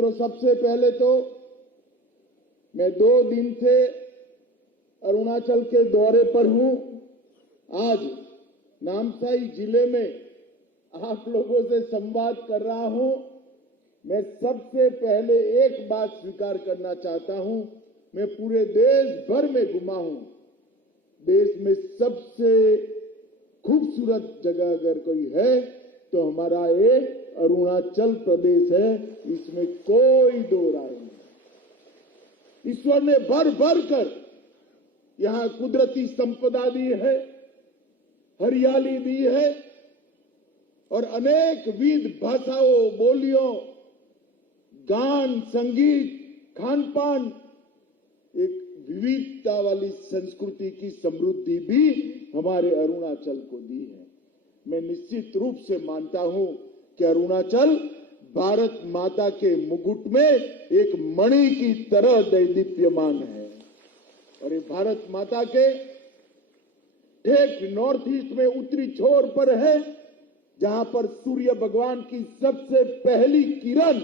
मित्रों, सबसे पहले तो मैं 2 दिन से अरुणाचल के दौरे पर हूं। आज नामसाई जिले में आप लोगों से संवाद कर रहा हूं। मैं सबसे पहले एक बात स्वीकार करना चाहता हूं, मैं पूरे देश भर में घुमा हूं। देश में सबसे खूबसूरत जगह अगर कोई है तो हमारा ये अरुणाचल प्रदेश है, इसमें कोई दो राय नहीं। ईश्वर ने भर भर कर यहां कुदरती संपदा दी है, हरियाली दी है और अनेक विविध भाषाओं, बोलियों, गान, संगीत, खान पान, एक विविधता वाली संस्कृति की समृद्धि भी हमारे अरुणाचल को दी है। मैं निश्चित रूप से मानता हूं कि अरुणाचल भारत माता के मुकुट में एक मणि की तरह दैदीप्यमान है और ये भारत माता के ठीक नॉर्थ ईस्ट में उत्तरी छोर पर है, जहां पर सूर्य भगवान की सबसे पहली किरण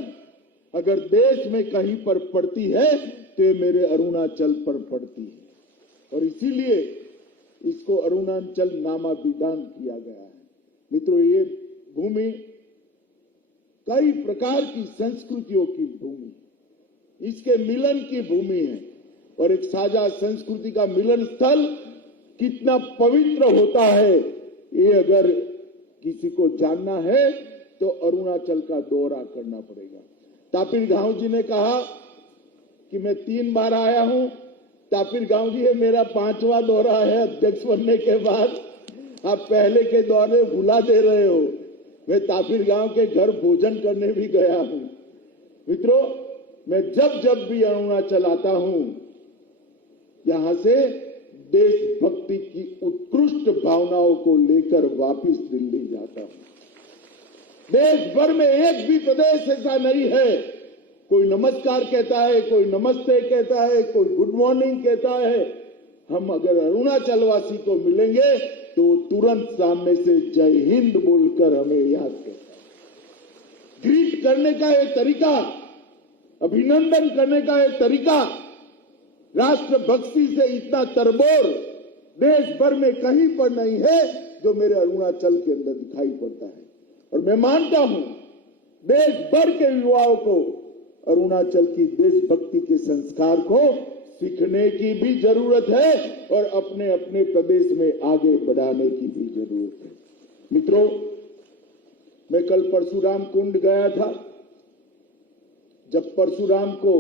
अगर देश में कहीं पर पड़ती है तो ये मेरे अरुणाचल पर पड़ती है और इसीलिए इसको अरुणाचल नामाभिधान किया गया है। मित्रों, ये भूमि कई प्रकार की संस्कृतियों की भूमि, इसके मिलन की भूमि है और एक साझा संस्कृति का मिलन स्थल कितना पवित्र होता है, ये अगर किसी को जानना है तो अरुणाचल का दौरा करना पड़ेगा। तापिर गांव जी ने कहा कि मैं 3 बार आया हूं। तापिर गांव जी, ये मेरा 5वां दौरा है अध्यक्ष बनने के बाद। आप पहले के दौरे भुला दे रहे हो। मैं तापिर गांव के घर भोजन करने भी गया हूं। मित्रों, मैं जब जब भी अरुणाचल आता हूं, यहां से देशभक्ति की उत्कृष्ट भावनाओं को लेकर वापस दिल्ली जाता हूं। देश भर में एक भी प्रदेश ऐसा नहीं है, कोई नमस्कार कहता है, कोई नमस्ते कहता है, कोई गुड मॉर्निंग कहता है। हम अगर अरुणाचल वासी को मिलेंगे तो तुरंत सामने से जय हिंद बोलकर हमें याद करता है। ग्रीट करने का ये तरीका, अभिनंदन करने का ये तरीका, राष्ट्रभक्ति से इतना तरबोर देश भर में कहीं पर नहीं है जो मेरे अरुणाचल के अंदर दिखाई पड़ता है। और मैं मानता हूं देश भर के युवाओं को अरुणाचल की देशभक्ति के संस्कार को सीखने की भी जरूरत है और अपने अपने प्रदेश में आगे बढ़ाने की भी जरूरत है। मित्रों, मैं कल परशुराम कुंड गया था। जब परशुराम को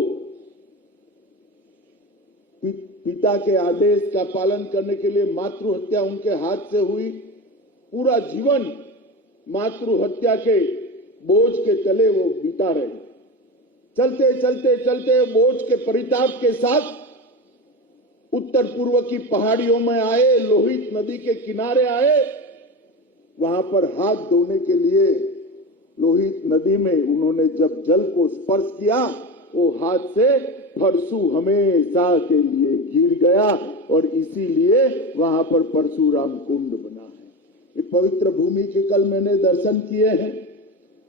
पिता के आदेश का पालन करने के लिए मातृ हत्या उनके हाथ से हुई, पूरा जीवन मातृ हत्या के बोझ के तले वो बिता रहे। चलते चलते चलते बोझ के परिताप के साथ उत्तर पूर्व की पहाड़ियों में आए, लोहित नदी के किनारे आए। वहां पर हाथ धोने के लिए लोहित नदी में उन्होंने जब जल को स्पर्श किया, वो हाथ से परशु हमेशा के लिए गिर गया और इसीलिए वहां पर परशुराम कुंड बना है। ये पवित्र भूमि के कल मैंने दर्शन किए हैं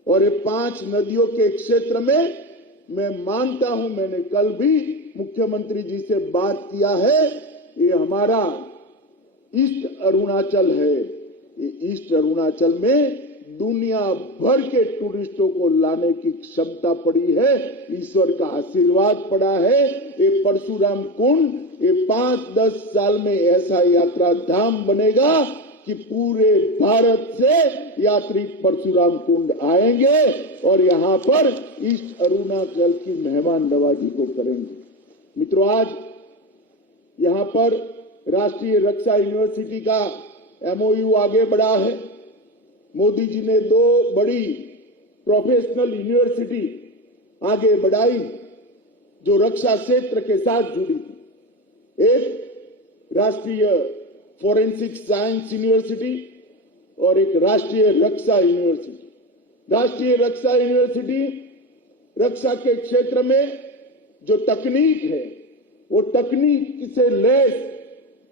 और ये 5 नदियों के क्षेत्र में मैं मानता हूं, मैंने कल भी मुख्यमंत्री जी से बात किया है, ये हमारा ईस्ट अरुणाचल है। ये ईस्ट अरुणाचल में दुनिया भर के टूरिस्टों को लाने की क्षमता पड़ी है, ईश्वर का आशीर्वाद पड़ा है। ये परशुराम कुंड ये 5-10 साल में ऐसा यात्रा धाम बनेगा कि पूरे भारत से यात्री परशुराम कुंड आएंगे और यहां पर ईस्ट अरुणाचल की मेहमान नवाजी को करेंगे। मित्रों, आज यहां पर राष्ट्रीय रक्षा यूनिवर्सिटी का MOU आगे बढ़ा है। मोदी जी ने 2 बड़ी प्रोफेशनल यूनिवर्सिटी आगे बढ़ाई जो रक्षा क्षेत्र के साथ जुड़ी थी। एक राष्ट्रीय फोरेंसिक साइंस यूनिवर्सिटी और एक राष्ट्रीय रक्षा यूनिवर्सिटी। राष्ट्रीय रक्षा यूनिवर्सिटी रक्षा के क्षेत्र में जो तकनीक है वो तकनीक से लैस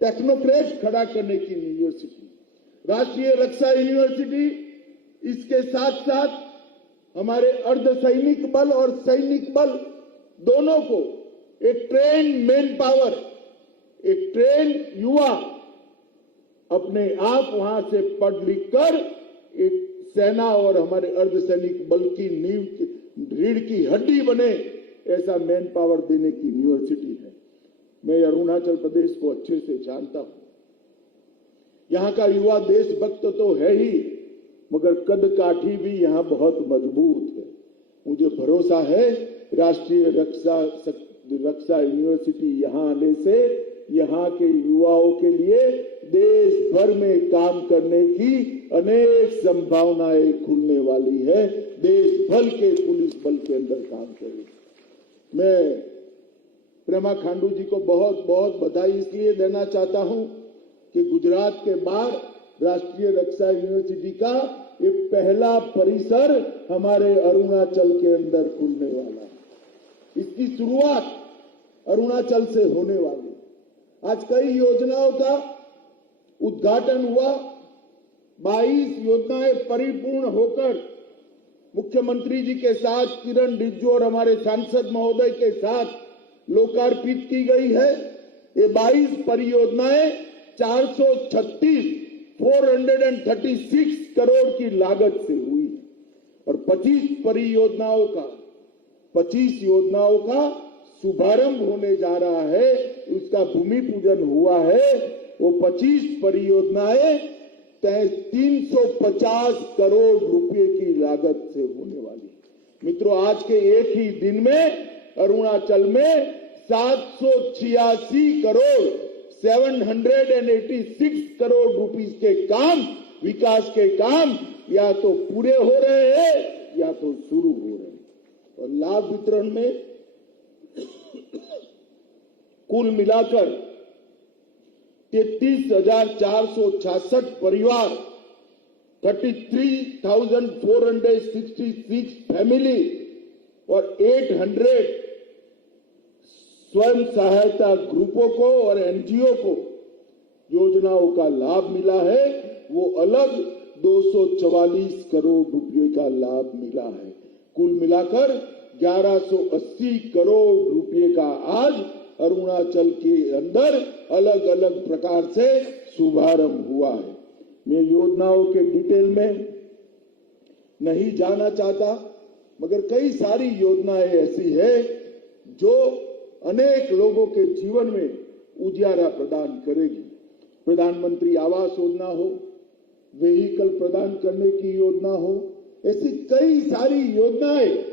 टेक्नोक्रेट खड़ा करने की यूनिवर्सिटी। राष्ट्रीय रक्षा यूनिवर्सिटी इसके साथ साथ हमारे अर्धसैनिक बल और सैनिक बल दोनों को एक ट्रेन मैन पावर, एक ट्रेन युवा अपने आप वहां से पढ़ लिख कर एक सेना और हमारे अर्धसैनिक बल की नींव रीढ़ की हड्डी बने, ऐसा मैन पावर देने की यूनिवर्सिटी है। मैं अरुणाचल प्रदेश को अच्छे से जानता हूं। यहां का युवा देशभक्त तो है ही, मगर कद काठी भी यहां बहुत मजबूत है। मुझे भरोसा है राष्ट्रीय रक्षा यूनिवर्सिटी यहां आने से यहां के युवाओं के लिए देश भर में काम करने की अनेक संभावनाएं खुलने वाली है। देश भर के पुलिस बल के अंदर काम करेगी। मैं प्रेमा खांडू जी को बहुत बहुत बधाई इसलिए देना चाहता हूं कि गुजरात के बाद राष्ट्रीय रक्षा यूनिवर्सिटी का ये पहला परिसर हमारे अरुणाचल के अंदर खुलने वाला है। इसकी शुरुआत अरुणाचल से होने वाली। आज कई योजनाओं का उद्घाटन हुआ, 22 योजनाएं परिपूर्ण होकर मुख्यमंत्री जी के साथ, किरण रिजिजू और हमारे सांसद महोदय के साथ लोकार्पित की गई है। ये 22 परियोजनाएं 436 करोड़ की लागत से हुई है और 25 योजनाओं का शुभारंभ होने जा रहा है, उसका भूमि पूजन हुआ है। वो 25 परियोजनाएं 350 करोड़ रुपए की लागत से होने वाली। मित्रों, आज के एक ही दिन में अरुणाचल में 786 करोड़ 786 करोड़ रुपीस के काम, विकास के काम या तो पूरे हो रहे हैं या तो शुरू हो रहे हैं। और लाभ वितरण में कुल मिलाकर 33,466 परिवार, 33,466 फैमिली और 800 स्वयं सहायता ग्रुपों को और एनजीओ को योजनाओं का लाभ मिला है। वो अलग 244 करोड़ रुपए का लाभ मिला है। कुल मिलाकर 1180 करोड़ रुपए का आज अरुणाचल के अंदर अलग अलग प्रकार से शुभारंभ हुआ है। मैं योजनाओं के डिटेल में नहीं जाना चाहता, मगर कई सारी योजनाएं ऐसी है जो अनेक लोगों के जीवन में उजियारा प्रदान करेगी। प्रधानमंत्री आवास योजना हो, व्हीकल प्रदान करने की योजना हो, ऐसी कई सारी योजनाएं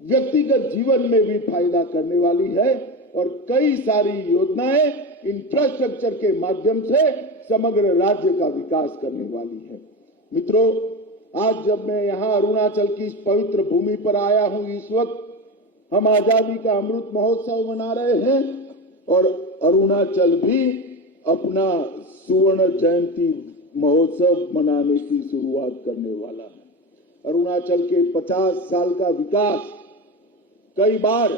व्यक्तिगत जीवन में भी फायदा करने वाली है और कई सारी योजनाएं इंफ्रास्ट्रक्चर के माध्यम से समग्र राज्य का विकास करने वाली है। मित्रों, आज जब मैं यहां अरुणाचल की इस पवित्र भूमि पर आया हूं, इस वक्त हम आजादी का अमृत महोत्सव मना रहे हैं और अरुणाचल भी अपना स्वर्ण जयंती महोत्सव मनाने की शुरुआत करने वाला है। अरुणाचल के 50 साल का विकास, कई बार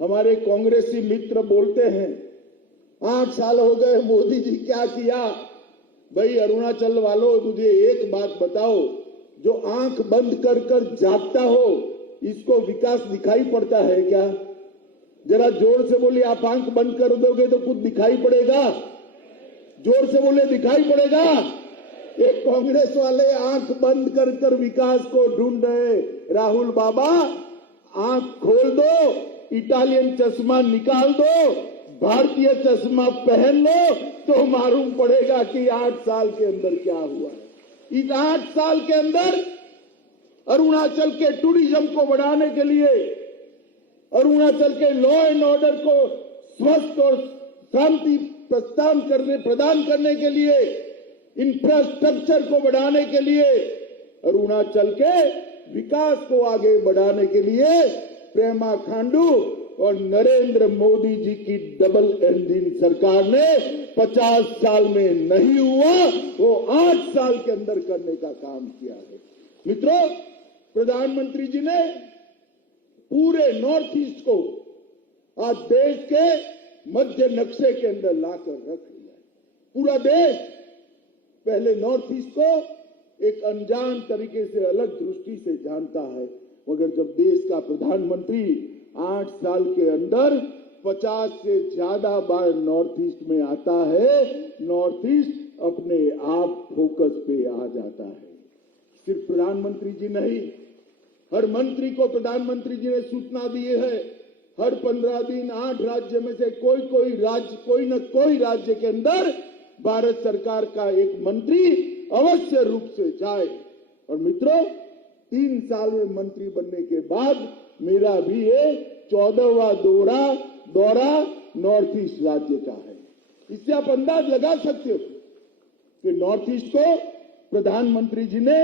हमारे कांग्रेसी मित्र बोलते हैं 8 साल हो गए, मोदी जी क्या किया। भाई अरुणाचल वालों, मुझे एक बात बताओ, जो आंख बंद कर कर जागता हो, इसको विकास दिखाई पड़ता है क्या? जरा जोर से बोलिए, आप आंख बंद कर दोगे तो कुछ दिखाई पड़ेगा? जोर से बोले, दिखाई पड़ेगा? एक कांग्रेस वाले आंख बंद कर कर विकास को ढूंढ रहे। राहुल बाबा, आंख खोल दो, इटालियन चश्मा निकाल दो, भारतीय चश्मा पहन लो, तो मालूम पड़ेगा कि 8 साल के अंदर क्या हुआ है। इस 8 साल के अंदर अरुणाचल के टूरिज्म को बढ़ाने के लिए, अरुणाचल के लॉ एंड ऑर्डर को स्वस्थ और शांति प्रदान करने के लिए, इंफ्रास्ट्रक्चर को बढ़ाने के लिए, अरुणाचल के विकास को आगे बढ़ाने के लिए प्रेमा खांडू और नरेंद्र मोदी जी की डबल इंजन सरकार ने 50 साल में नहीं हुआ, वो 8 साल के अंदर करने का काम किया है। मित्रों, प्रधानमंत्री जी ने पूरे नॉर्थ ईस्ट को आज देश के मध्य नक्शे के अंदर लाकर रख लिया है। पूरा देश पहले नॉर्थ ईस्ट को एक अनजान तरीके से, अलग दृष्टि से जानता है, मगर जब देश का प्रधानमंत्री 8 साल के अंदर 50 से ज्यादा बार नॉर्थ ईस्ट में आता है, नॉर्थ ईस्ट अपने आप फोकस पे आ जाता है। सिर्फ प्रधानमंत्री जी नहीं, हर मंत्री को प्रधानमंत्री जी ने सूचना दी है, हर 15 दिन 8 राज्य में से कोई न कोई राज्य के अंदर भारत सरकार का एक मंत्री अवश्य रूप से जाए। और मित्रों, 3 साल में मंत्री बनने के बाद मेरा भी ये 14वां दौरा नॉर्थ ईस्ट राज्य का है। इससे आप अंदाज लगा सकते हो कि नॉर्थ ईस्ट को प्रधानमंत्री जी ने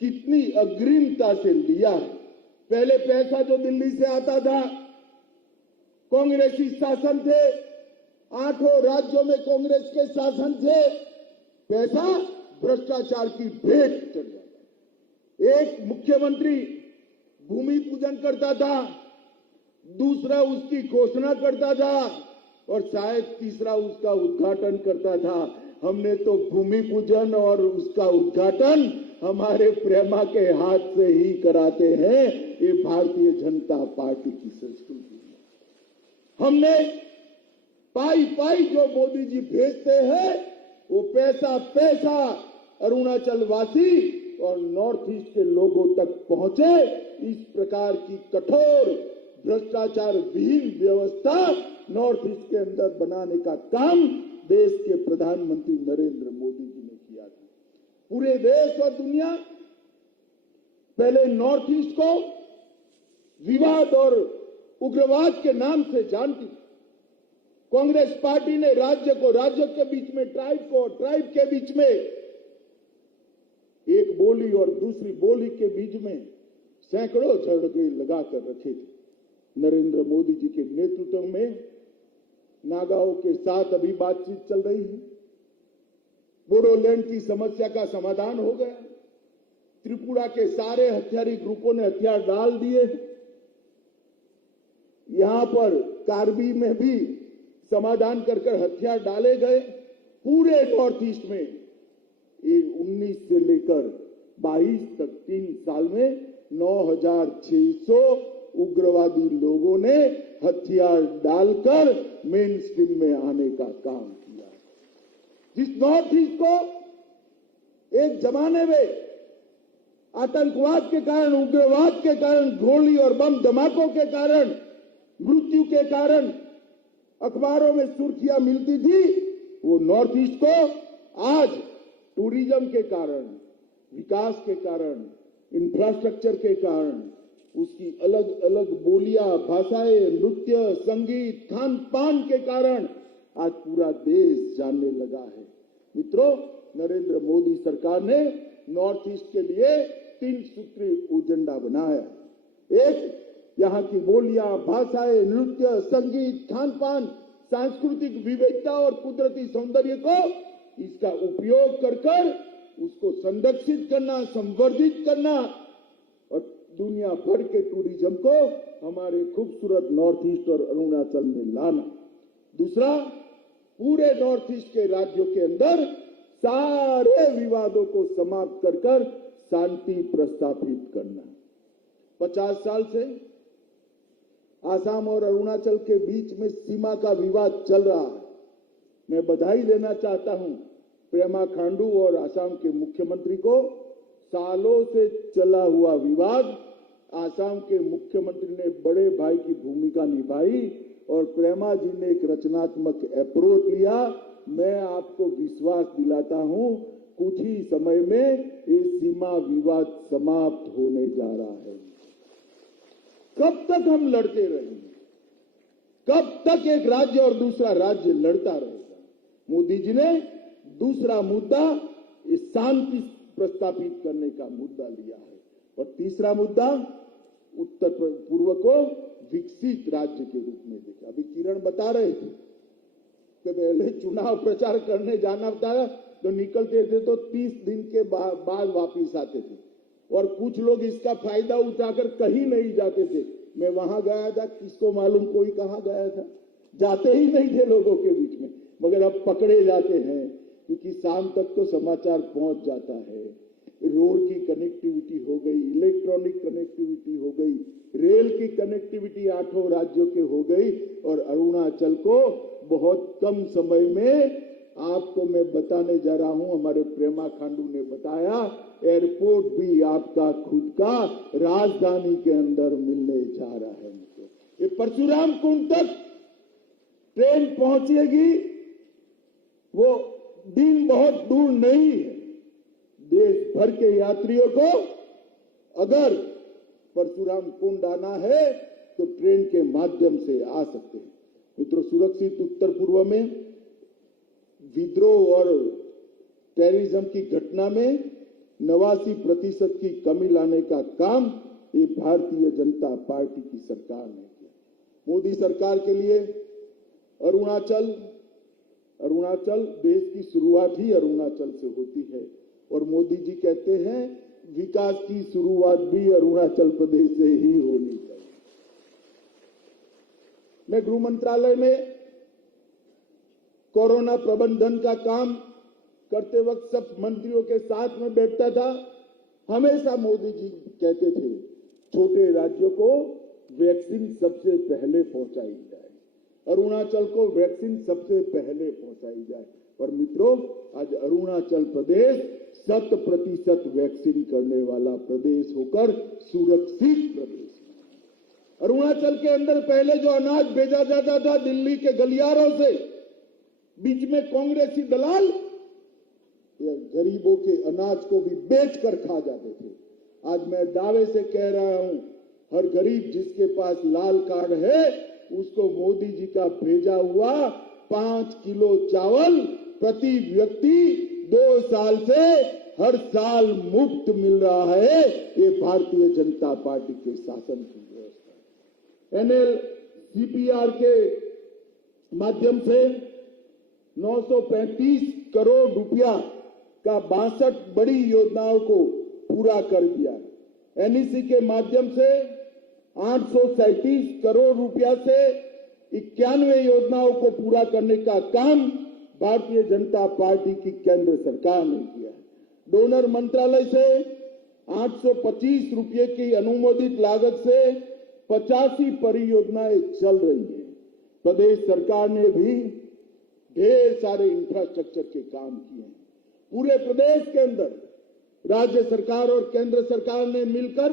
कितनी अग्रिमता से लिया है। पहले पैसा जो दिल्ली से आता था, कांग्रेसी शासन थे, 8 राज्यों में कांग्रेस के शासन थे, पैसा भ्रष्टाचार की भेंट चढ़ जाता। एक मुख्यमंत्री भूमि पूजन करता था, दूसरा उसकी घोषणा करता था और शायद तीसरा उसका उद्घाटन करता था। हमने तो भूमि पूजन और उसका उद्घाटन हमारे प्रेमा के हाथ से ही कराते हैं। ये भारतीय जनता पार्टी की संस्कृति है। हमने पाई जो मोदी जी भेजते हैं, वो पैसा अरुणाचल वासी और नॉर्थ ईस्ट के लोगों तक पहुंचे। इस प्रकार की कठोर भ्रष्टाचार विहीन व्यवस्था नॉर्थ ईस्ट के अंदर बनाने का काम देश के प्रधानमंत्री नरेंद्र मोदी जी ने किया था। पूरे देश और दुनिया पहले नॉर्थ ईस्ट को विवाद और उग्रवाद के नाम से जानती थी। कांग्रेस पार्टी ने राज्य के बीच में, ट्राइब के बीच में, एक बोली और दूसरी बोली के बीच में सैकड़ों झगड़े लगाकर रखे थे। नरेंद्र मोदी जी के नेतृत्व में नागाओं के साथ अभी बातचीत चल रही है। बोडोलैंड की समस्या का समाधान हो गया। त्रिपुरा के सारे हथियारी ग्रुपों ने हथियार डाल दिए। यहां पर कार्बी में भी समाधान कर हथियार डाले गए। पूरे नॉर्थ ईस्ट में 19 से लेकर 22 तक 3 साल में 9,600 उग्रवादी लोगों ने हथियार डालकर मेन स्ट्रीम में आने का काम किया। जिस नॉर्थ ईस्ट को एक जमाने में आतंकवाद के कारण, उग्रवाद के कारण, गोली और बम धमाकों के कारण, मृत्यु के कारण अखबारों में सुर्खियां मिलती थी, वो नॉर्थ ईस्ट को आज टूरिज्म के कारण, विकास के कारण, इंफ्रास्ट्रक्चर के कारण, उसकी अलग अलग बोलियां, भाषाएं, नृत्य, संगीत, खान पान के कारण आज पूरा देश जानने लगा है। मित्रों, नरेंद्र मोदी सरकार ने नॉर्थ ईस्ट के लिए 3 सूत्री एजेंडा बनाया। एक, यहाँ की बोलियां, भाषाएं, नृत्य, संगीत, खान पान, सांस्कृतिक विविधता और कुदरती सौंदर्य को, इसका उपयोग कर उसको संरक्षित करना, संवर्धित करना और दुनिया भर के टूरिज्म को हमारे खूबसूरत नॉर्थ ईस्ट और अरुणाचल में लाना। दूसरा, पूरे नॉर्थ ईस्ट के राज्यों के अंदर सारे विवादों को समाप्त कर शांति प्रस्थापित करना। 50 साल से आसाम और अरुणाचल के बीच में सीमा का विवाद चल रहा है। मैं बधाई देना चाहता हूं पेमा खांडू और आसाम के मुख्यमंत्री को। सालों से चला हुआ विवाद, आसाम के मुख्यमंत्री ने बड़े भाई की भूमिका निभाई और प्रेमा जी ने एक रचनात्मक अप्रोच लिया। मैं आपको विश्वास दिलाता हूं, कुछ ही समय में ये सीमा विवाद समाप्त होने जा रहा है। कब तक हम लड़ते रहेंगे? कब तक एक राज्य और दूसरा राज्य लड़ता रहेगा? मोदी जी ने दूसरा मुद्दा शांति प्रस्थापित करने का मुद्दा लिया है और तीसरा मुद्दा उत्तर पूर्व को विकसित राज्य के रूप में देखा। अभी किरण बता रहे थे कि पहले चुनाव प्रचार करने जाना था तो निकलते थे तो 30 दिन के बाद वापिस आते थे और कुछ लोग इसका फायदा उठाकर कहीं नहीं जाते थे। मैं वहां गया था, किसको मालूम कोई कहां गया था, जाते ही नहीं थे लोगों के बीच में, मगर अब पकड़े जाते हैं क्योंकि शाम तक तो समाचार पहुंच जाता है। रोड की कनेक्टिविटी हो गई, इलेक्ट्रॉनिक कनेक्टिविटी हो गई, रेल की कनेक्टिविटी 8 राज्यों के हो गई और अरुणाचल को बहुत कम समय में आपको मैं बताने जा रहा हूं, हमारे प्रेमा खांडू ने बताया, एयरपोर्ट भी आपका खुद का राजधानी के अंदर मिलने जा रहा है। ये परशुराम कुंड तक ट्रेन पहुंचेगी, वो दिन बहुत दूर नहीं है। देश भर के यात्रियों को अगर परशुराम कुंड आना है तो ट्रेन के माध्यम से आ सकते हैं। मित्रों, सुरक्षित उत्तर पूर्व में विद्रोह और टेररिज्म की घटना में 89% की कमी लाने का काम ये भारतीय जनता पार्टी की सरकार ने किया। मोदी सरकार के लिए अरुणाचल देश की शुरुआत ही अरुणाचल से होती है और मोदी जी कहते हैं विकास की शुरुआत भी अरुणाचल प्रदेश से ही होनी चाहिए। मैं गृह मंत्रालय में कोरोना प्रबंधन का काम करते वक्त सब मंत्रियों के साथ में बैठता था। हमेशा मोदी जी कहते थे छोटे राज्यों को वैक्सीन सबसे पहले पहुंचाई जाए, अरुणाचल को वैक्सीन सबसे पहले पहुंचाई जाए। और मित्रों, आज अरुणाचल प्रदेश 100% वैक्सीन करने वाला प्रदेश होकर सुरक्षित प्रदेश है। अरुणाचल के अंदर पहले जो अनाज भेजा जाता था दिल्ली के गलियारों से, बीच में कांग्रेसी दलाल गरीबों के अनाज को भी बेचकर खा जाते थे। आज मैं दावे से कह रहा हूं, हर गरीब जिसके पास लाल कार्ड है उसको मोदी जी का भेजा हुआ 5 किलो चावल प्रति व्यक्ति 2 साल से हर साल मुफ्त मिल रहा है। ये भारतीय जनता पार्टी के शासन की व्यवस्था है। NLCPR के माध्यम से 935 करोड़ रुपया का 62 बड़ी योजनाओं को पूरा कर दिया। NEC के माध्यम से 837 करोड़ रुपया से 91 योजनाओं को पूरा करने का काम भारतीय जनता पार्टी की केंद्र सरकार ने किया है। डोनर मंत्रालय से 825 रुपये की अनुमोदित लागत से 85 परियोजनाएं चल रही है। प्रदेश सरकार ने भी ढेर सारे इंफ्रास्ट्रक्चर के काम किए हैं। पूरे प्रदेश के अंदर राज्य सरकार और केंद्र सरकार ने मिलकर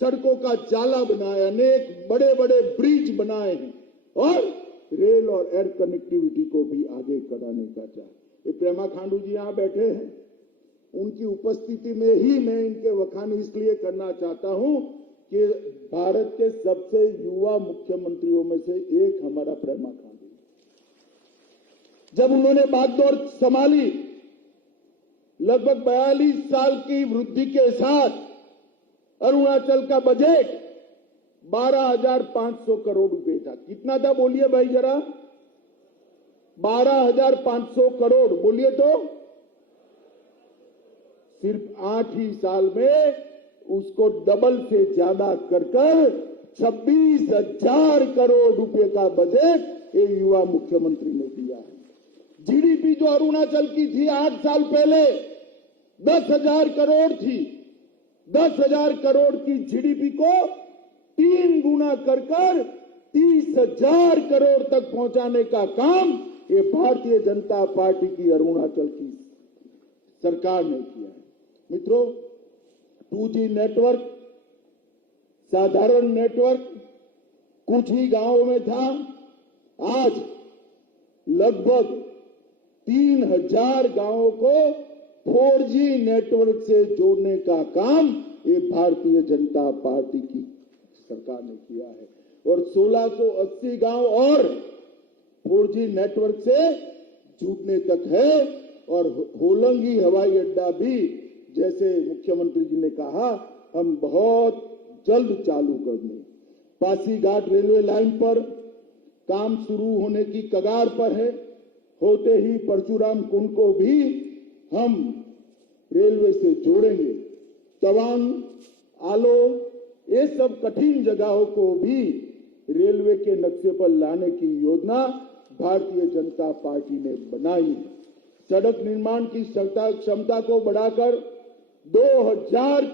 सड़कों का जाला बनाया, अनेक बड़े बड़े ब्रिज बनाए हैं और रेल और एयर कनेक्टिविटी को भी आगे कराने का चाहे। ये प्रेमा खांडू जी यहां बैठे हैं, उनकी उपस्थिति में ही मैं इनके वखान इसलिए करना चाहता हूं कि भारत के सबसे युवा मुख्यमंत्रियों में से एक हमारा प्रेमा खांडू। जब उन्होंने बागडोर संभाली, लगभग 42 साल की वृद्धि के साथ अरुणाचल का बजट 12,500 करोड़ रुपए था। कितना था बोलिए भाई जरा? 12,500 करोड़। बोलिए तो सिर्फ 8 ही साल में उसको डबल से ज्यादा कर 26,000 करोड़ रुपए का बजट ये युवा मुख्यमंत्री ने दिया है। जीडीपी जो अरुणाचल की थी 8 साल पहले 10,000 करोड़ थी, 10,000 करोड़ की जीडीपी को 3 गुना कर 30,000 करोड़ तक पहुंचाने का काम ये भारतीय जनता पार्टी की अरुणाचल की सरकार ने किया है। मित्रों, 2G नेटवर्क, साधारण नेटवर्क कुछ ही गांवों में था, आज लगभग 3,000 गांवों को 4G नेटवर्क से जोड़ने का काम ये भारतीय जनता पार्टी की सरकार ने किया है और 1680 गांव और 4G नेटवर्क से जुड़ने तक है। और होलंगी हवाई अड्डा भी, जैसे मुख्यमंत्री जी ने कहा, हम बहुत जल्द चालू कर दें। पासीघाट रेलवे लाइन पर काम शुरू होने की कगार पर है। होते ही परशुराम कुंड को भी हम रेलवे से जोड़ेंगे। तवांग, आलो, ये सब कठिन जगहों को भी रेलवे के नक्शे पर लाने की योजना भारतीय जनता पार्टी ने बनाई है। सड़क निर्माण की क्षमता को बढ़ाकर 2000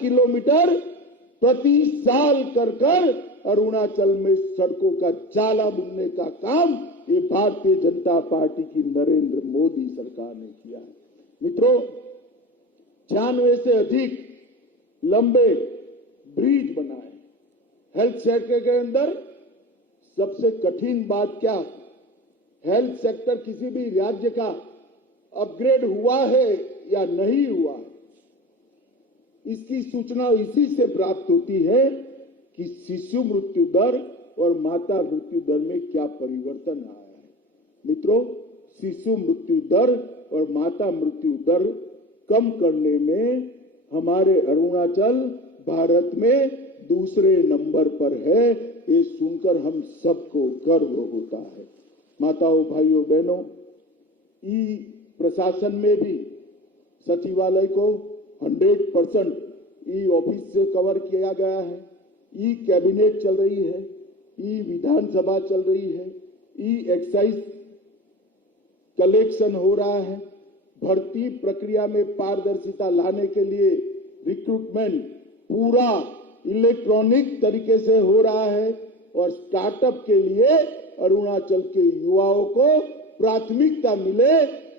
किलोमीटर प्रति साल कर अरुणाचल में सड़कों का जाला बुनने का काम ये भारतीय जनता पार्टी की नरेंद्र मोदी सरकार ने किया है। मित्रों, 96 से अधिक लंबे ब्रिज बनाए। हेल्थ सेक्टर के अंदर सबसे कठिन बात क्या है? हेल्थ सेक्टर किसी भी राज्य का अपग्रेड हुआ है या नहीं हुआ है, इसकी सूचना इसी से प्राप्त होती है कि शिशु मृत्यु दर और माता मृत्यु दर में क्या परिवर्तन आया है। मित्रों, शिशु मृत्यु दर और माता मृत्यु दर कम करने में हमारे अरुणाचल भारत में दूसरे नंबर पर है। ये सुनकर हम सबको गर्व होता है। माताओं, भाइयों, बहनों, ई प्रशासन में भी सचिवालय को 100% ई ऑफिस से कवर किया गया है। ई कैबिनेट चल रही है, ई विधानसभा चल रही है, ई एक्साइज कलेक्शन हो रहा है। भर्ती प्रक्रिया में पारदर्शिता लाने के लिए रिक्रूटमेंट पूरा इलेक्ट्रॉनिक तरीके से हो रहा है और स्टार्टअप के लिए अरुणाचल के युवाओं को प्राथमिकता मिले,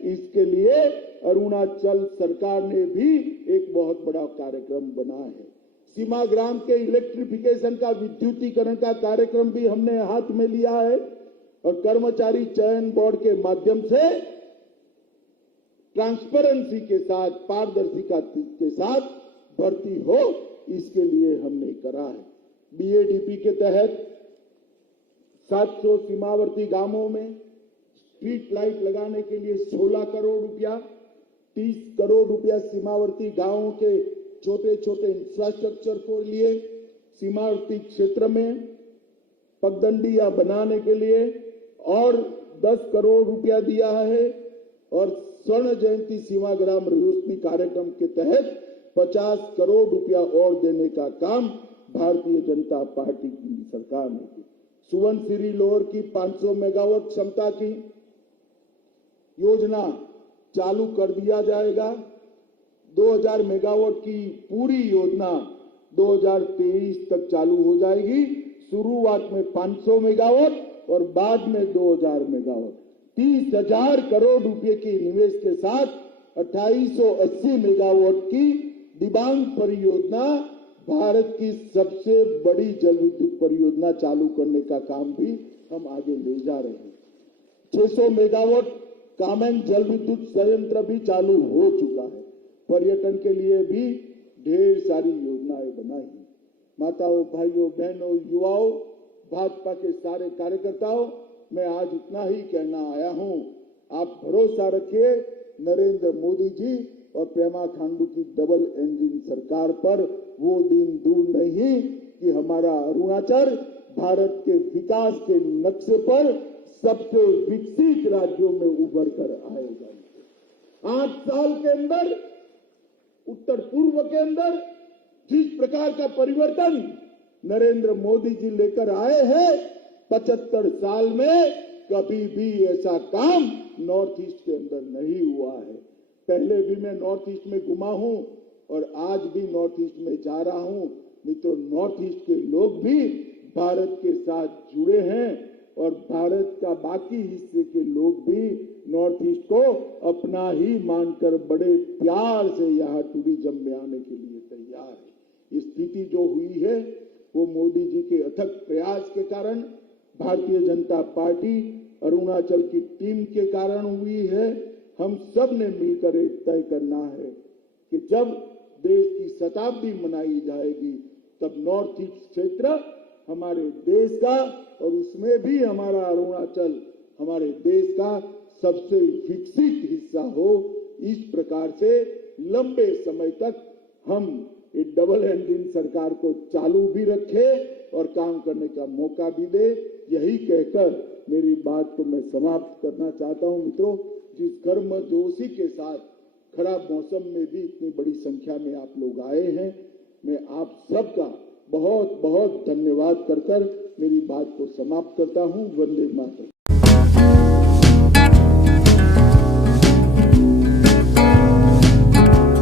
इसके लिए अरुणाचल सरकार ने भी एक बहुत बड़ा कार्यक्रम बनाया है। सीमा ग्राम के इलेक्ट्रिफिकेशन का, विद्युतीकरण का कार्यक्रम भी हमने हाथ में लिया है और कर्मचारी चयन बोर्ड के माध्यम से ट्रांसपेरेंसी के साथ, पारदर्शिता के साथ भर्ती हो, इसके लिए हमने करा है। बीएडीपी के तहत 700 सीमावर्ती गांवों में स्ट्रीट लाइट लगाने के लिए 16 करोड़ रुपया, 30 करोड़ रुपया सीमावर्ती गांवों के छोटे छोटे इंफ्रास्ट्रक्चर को लिए, सीमावर्ती क्षेत्र में पगडंडियां बनाने के लिए और 10 करोड़ रुपया दिया है और स्वर्ण जयंती सीमा ग्राम रोशनी कार्यक्रम के तहत 50 करोड़ रुपया और देने का काम भारतीय जनता पार्टी की सरकार ने किया। सुवर्णसिरी लोअर की 500 मेगावाट क्षमता की योजना चालू कर दिया जाएगा। 2000 मेगावाट की पूरी योजना 2023 तक चालू हो जाएगी। शुरुआत में 500 मेगावाट और बाद में 2000 मेगावाट। 30,000 करोड़ रुपए के निवेश के साथ 2880 मेगावाट की दिबांग परियोजना, भारत की सबसे बड़ी जल विद्युत परियोजना चालू करने का काम भी हम आगे ले जा रहे हैं। 600 मेगावाट कामेंग जल विद्युत संयंत्र भी चालू हो चुका है। पर्यटन के लिए भी ढेर सारी योजनाएं बनाई हैं। माताओं, भाइयों, बहनों, युवाओं, भाजपा के सारे कार्यकर्ताओं, मैं आज इतना ही कहना आया हूं। आप भरोसा रखिए नरेंद्र मोदी जी और प्रेमा खांडू की डबल इंजन सरकार पर। वो दिन दूर नहीं कि हमारा अरुणाचल भारत के विकास के नक्शे पर सबसे विकसित राज्यों में उभर कर आएगा। 8 साल के अंदर उत्तर पूर्व के अंदर जिस प्रकार का परिवर्तन नरेंद्र मोदी जी लेकर आए हैं, 75 साल में कभी भी ऐसा काम नॉर्थ ईस्ट के अंदर नहीं हुआ है। पहले भी मैं नॉर्थ ईस्ट में घुमा हूं और आज भी नॉर्थ ईस्ट में जा रहा हूं। मित्रों, नॉर्थ ईस्ट के लोग भी भारत के साथ जुड़े हैं और भारत का बाकी हिस्से के लोग भी नॉर्थ ईस्ट को अपना ही मानकर बड़े प्यार से यहाँ टूरिज्म में आने के लिए तैयार है। स्थिति जो हुई है वो मोदी जी के अथक प्रयास के कारण, भारतीय जनता पार्टी अरुणाचल की टीम के कारण हुई है। हम सब ने मिलकर एक तय करना है कि जब देश की शताब्दी मनाई जाएगी तब नॉर्थ ईस्ट क्षेत्र हमारे देश का और उसमें भी हमारा अरुणाचल हमारे देश का सबसे विकसित हिस्सा हो। इस प्रकार से लंबे समय तक हम एक डबल इंजन सरकार को चालू भी रखे और काम करने का मौका भी दे। यही कहकर मेरी बात को मैं समाप्त करना चाहता हूं। मित्रों, जिस गर्मजोशी के साथ खराब मौसम में भी इतनी बड़ी संख्या में आप लोग आए हैं, मैं आप सबका बहुत बहुत धन्यवाद कर मेरी बात को समाप्त करता हूं। वंदे मातरम।